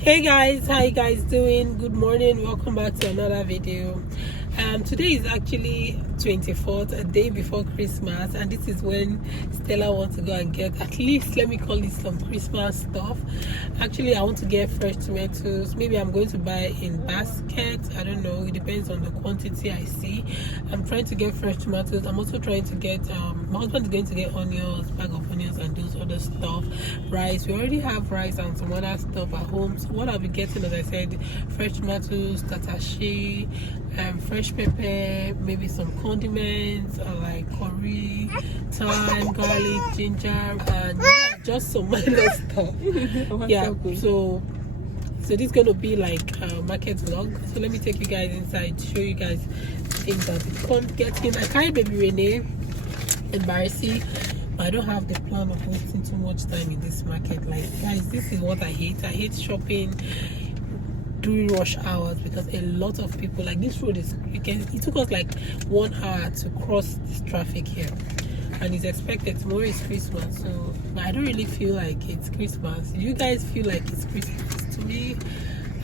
Hey guys, how you guys doing? Good morning, welcome back to another video. Today is actually 24th, a day before Christmas, and this is when Stella wants to go and get, at least let me call it, some Christmas stuff. Actually, I want to get fresh tomatoes. Maybe I'm going to buy in baskets, I don't know, it depends on the quantity I see. I'm trying to get fresh tomatoes. I'm also trying to get my husband is going to get onions, bag of onions and those other stuff. Rice, we already have rice and some other stuff at home. So what I'll be getting, as I said, fresh tomatoes, tatashi, fresh pepper, maybe some condiments like curry, thyme, garlic, ginger, and yeah, just some minor stuff. Yeah, so this is going to be like a market vlog. So let me take you guys inside, show you guys things that we can't get in. I carry baby Renee, embarrassing. I don't have the plan of wasting too much time in this market. Like, guys, this is what I hate. I hate shopping during rush hours because a lot of people, like, this road is, it took us like 1 hour to cross this traffic here, and it's expected tomorrow is Christmas. So I don't really feel like it's Christmas. Do you guys feel like it's Christmas? To me,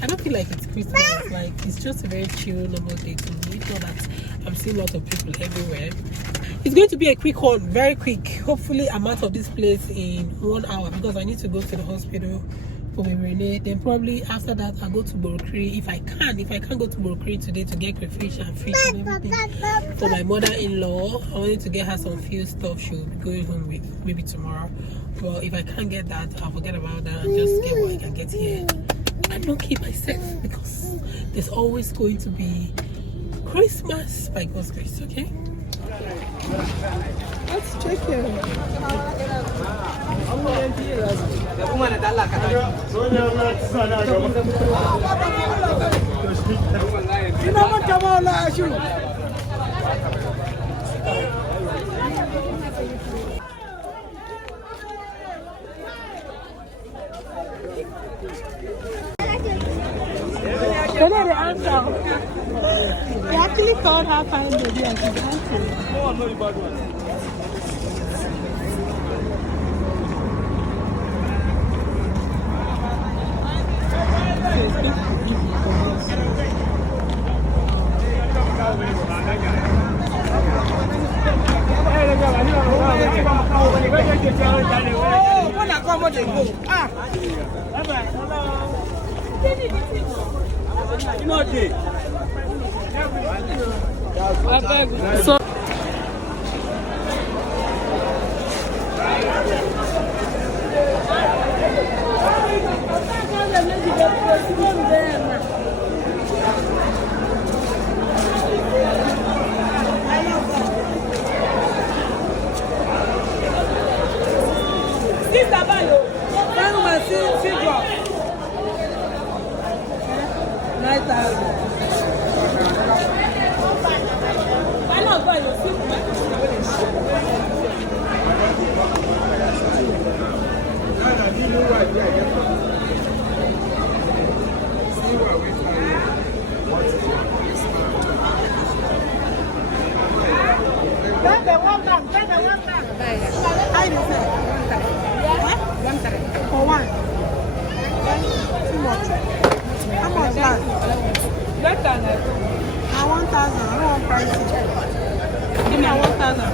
I don't feel like it's Christmas. Like, it's just a very chill normal day to me. It's not that I'm seeing lots of people everywhere. It's going to be a quick one, very quick. Hopefully I'm out of this place in 1 hour because I need to go to the hospital for my Renee. Then probably after that I'll go to Borokri if I can. If I can't go to Borokri today to get crayfish and fish and everything for my mother-in-law, I wanted to get her some few stuff she'll be going home with maybe tomorrow. Well, if I can't get that, I'll forget about that and just get what I can get here. I don't keep myself because there's always going to be Christmas by God's grace, okay? Let's check it. They actually called her kind baby and she's dancing. So for one. Too much. How much that? I 1,000. I don't want price. Give me a 1,000.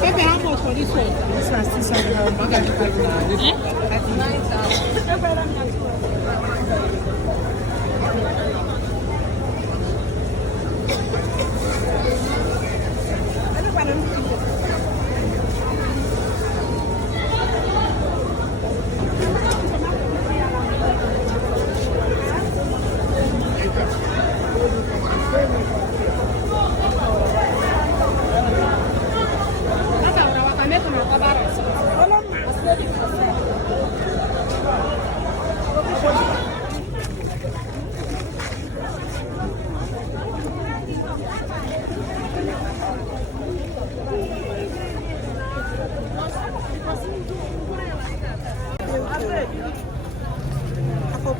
Baby, how much for this one? This one is 9,000.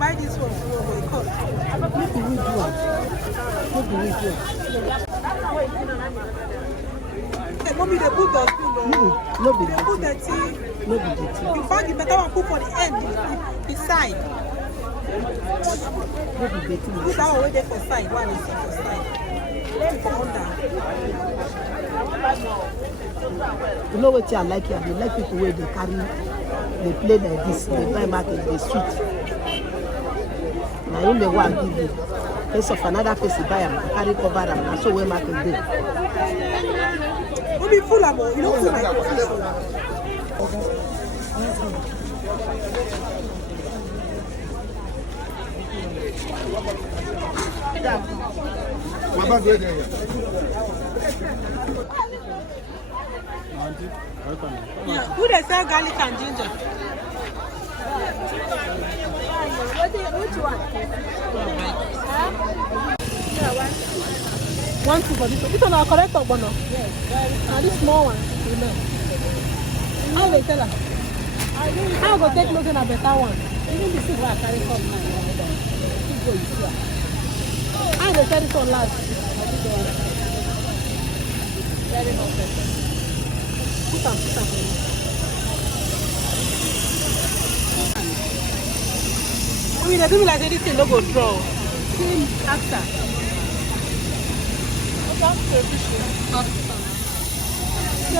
buy this one for the cost. What do we do? What do we do? Mommy, they put the food. No be They put the dirty. tea. No be dirty. You find the better one put for the end, the side. No be dirty. Put that one there for side. One is for side. For under. You know what I like here? They like people where they carry, they play like this, they buy market, they sweet. Now in the one give you. Place of another person buy them, carry cover them, and so where market do. We'll be full of more. You don't feel like yeah, who they sell garlic and ginger? Which one? One two for this one. This one are correct or no? Yes. Now this small one. How they tell her? How go take note in a better one? Even this is why I carry from now. How they tell it on last? Very much better. Put them. I mean, they do me like this thing, no go draw. Same after. So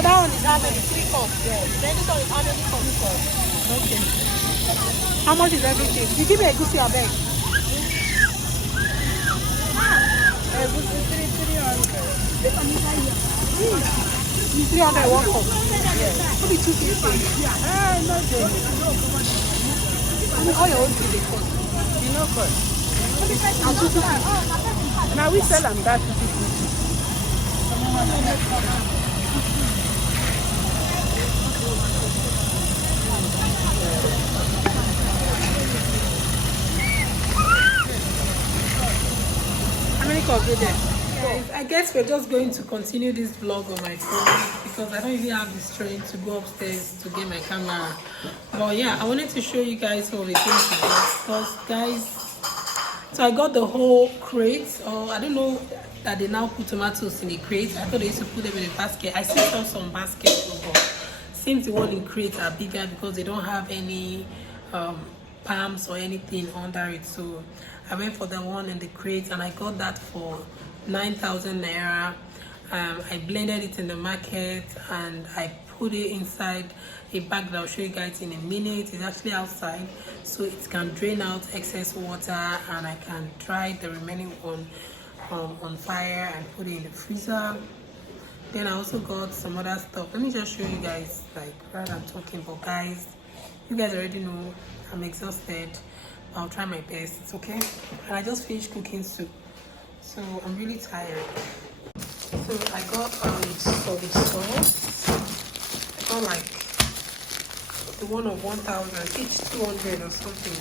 that one is how many? 3 cups. Yes. Then this one is how many cups? Okay. How much is everything? You give me a goosey, I beg. 300 one cup. Yes. Maybe 250. Yeah. No, all your own food they cost. You know cost. And 250. Now we sell them that 250. How many cups are there? Guys, I guess we're just going to continue this vlog on my phone because I don't even have the strength to go upstairs to get my camera. But yeah, I wanted to show you guys what we're going to do because guys, so I got the whole crate, or I don't know that they now put tomatoes in the crate. I thought they used to put them in a basket. I still saw some baskets, but seems the one in crates are bigger because they don't have any palms or anything under it. So I went for the one in the crate and I got that for 9,000 naira. I blended it in the market and I put it inside a bag that I'll show you guys in a minute. It's actually outside, so it can drain out excess water and I can dry the remaining one on fire and put it in the freezer. Then I also got some other stuff. Let me just show you guys, like, rather than talking. But guys, you guys already know I'm exhausted. I'll try my best. It's okay. And I just finished cooking soup, so I'm really tired. So I got soy sauce. I got like the one of 1,000, each 200 or something.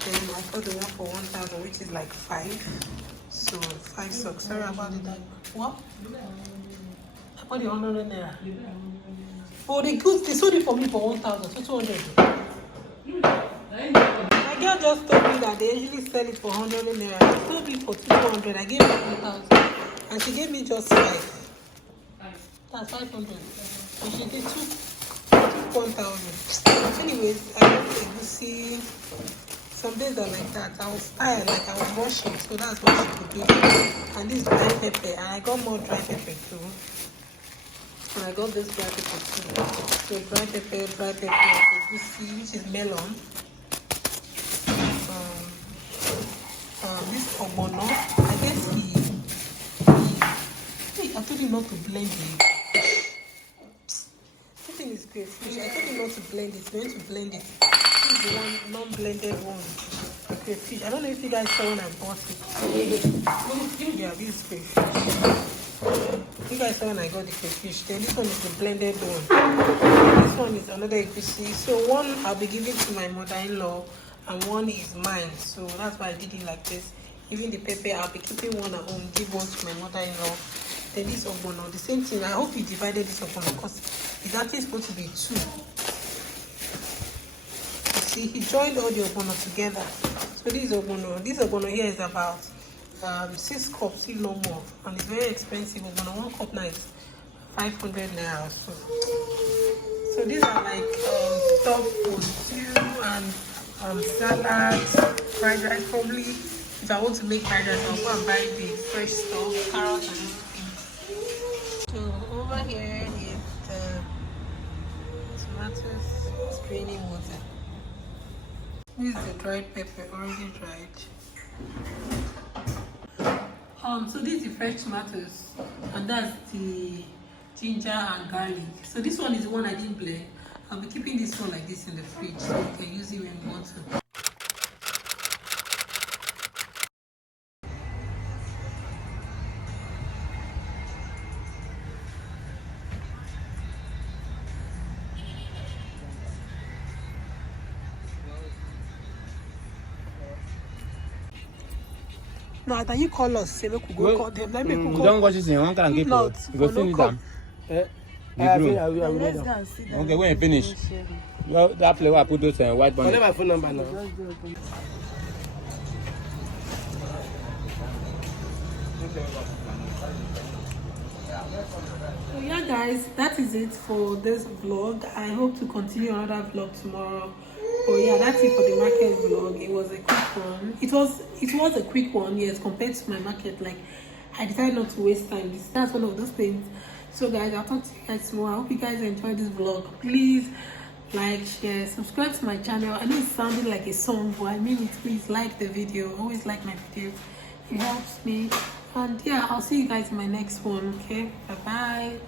Then I got the one for 1,000, which is like 5. So 5 socks. Sorry about it. What? I bought the 100 naira. Oh, the goods, they sold it for me for 1,000, so 200. My girl just told me that they usually sell it for 100 naira. They sold it for 200. I gave her 1,000, and she gave me just 5. That's 500. And she did 1,000. Anyways, I got to see. Some days are like that. I was tired, like I was washing, so that's what she could do. And this dry pepper, and I got more dry pepper too. And I got this dry pepper too. So dry pepper, you see, which is melon. This obono, I guess hey, I told him not to blend it. I think it's crayfish. I told him not to blend it. We're going to blend it. This is the one non-blended one. Crayfish. I don't know if you guys saw when I bought it. Yeah, this is crayfish. You guys saw when I got the crayfish. Then this one is the blended one. This one is another egusi. So one I'll be giving to my mother-in-law, and one is mine. So that's why I did it like this. Even the pepper, I'll be keeping one at home, give one to my mother-in-law. Then this ogbono, the same thing. I hope you divided this ogbono because it's actually supposed to be 2. You see, he joined all the ogbono together. So this ogbono here is about 6 cups, if no more, and it's very expensive. Ogbono 1 cup now is 500 naira or so. So these are like stuff for stew and salad, fried rice. Probably if I want to make fried rice, I'll go and buy the fresh stuff, carrots and everything. So over here is the tomatoes draining water. This is the dried pepper, already dried. So this is the fresh tomatoes, and that's the ginger and garlic. So this one is the one I didn't blend. I'll be keeping this one like this in the fridge so you can use it when you want to. Now, can you call us? Say, we could go call them. Let me call. Don't watch this in one can get pot. You go finish them. Okay, when you finish, well, that flavor I put those white bunny. Call my phone number now. So yeah guys, that is it for this vlog. I hope to continue another vlog tomorrow. Oh yeah, that's it for the market vlog. It was a quick one. It was a quick one, yes, compared to my market. Like, I decided not to waste time. That's one of those things. So guys, I'll talk to you guys tomorrow. I hope you guys enjoyed this vlog. Please like, share, subscribe to my channel. I know it's sounding like a song, but I mean it. Please like the video. Always like my videos. It helps me. And yeah, I'll see you guys in my next one. Okay, bye bye.